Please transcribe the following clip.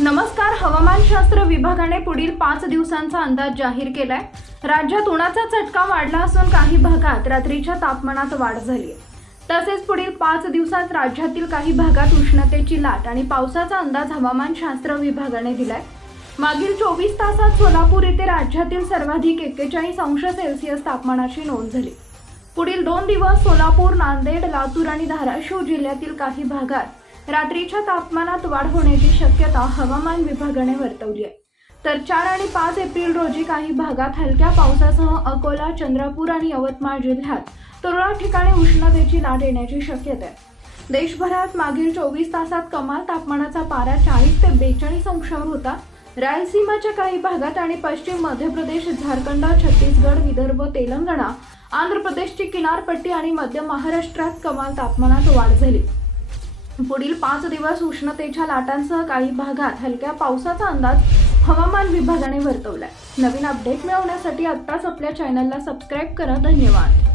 नमस्कार हवामानशास्त्र विभागाने पुढील पाच दिवसांचा अंदाज जाहीर केलाय. राज्यात उन्हाचा चटका वाढला असून काही भागात रात्रीच्या तापमानात वाढ झाली आहे तसेच पुढील पाच दिवसात राज्यातील काही भागात उष्णतेची लाट आणि पावसाचा अंदाज हवामानशास्त्र विभागाने दिलाय. मागील चोवीस तासात सोलापूर येथे राज्यातील सर्वाधिक एक्केचाळीस अंश सेल्सिअस तापमानाची नोंद झाली. पुढील दोन दिवस सोलापूर नांदेड लातूर आणि धाराशिव जिल्ह्यातील काही भागात रात्रीच्या तापमानात वाढ होण्याची शक्यता हवामान विभागाने वर्तवली आहे. तर चार आणि पाच एप्रिल रोजी काही भागात हलक्या पावसासह अकोला चंद्रपूर आणि यवतमाळ जिल्ह्यात तुरळक ठिकाणी उष्णतेची लाट येण्याची शक्यता आहे. देशभरात मागील चोवीस तासात कमाल तापमानाचा पारा चाळीस ते बेचाळीस अंशावर होता. रायलसीमाच्या काही भागात आणि पश्चिम मध्य प्रदेश झारखंड छत्तीसगड विदर्भ तेलंगणा आंध्र प्रदेशची किनारपट्टी आणि मध्य महाराष्ट्रात कमाल तापमानात वाढ झाली. पुढील पाच दिवस उष्णतेच्या लाटांसह काही भागात हलक्या पावसाचा अंदाज हवामान विभागाने वर्तवलाय. नवीन अपडेट मिळवण्यासाठी आत्ताच आपल्या चॅनलला सबस्क्राईब करा. धन्यवाद.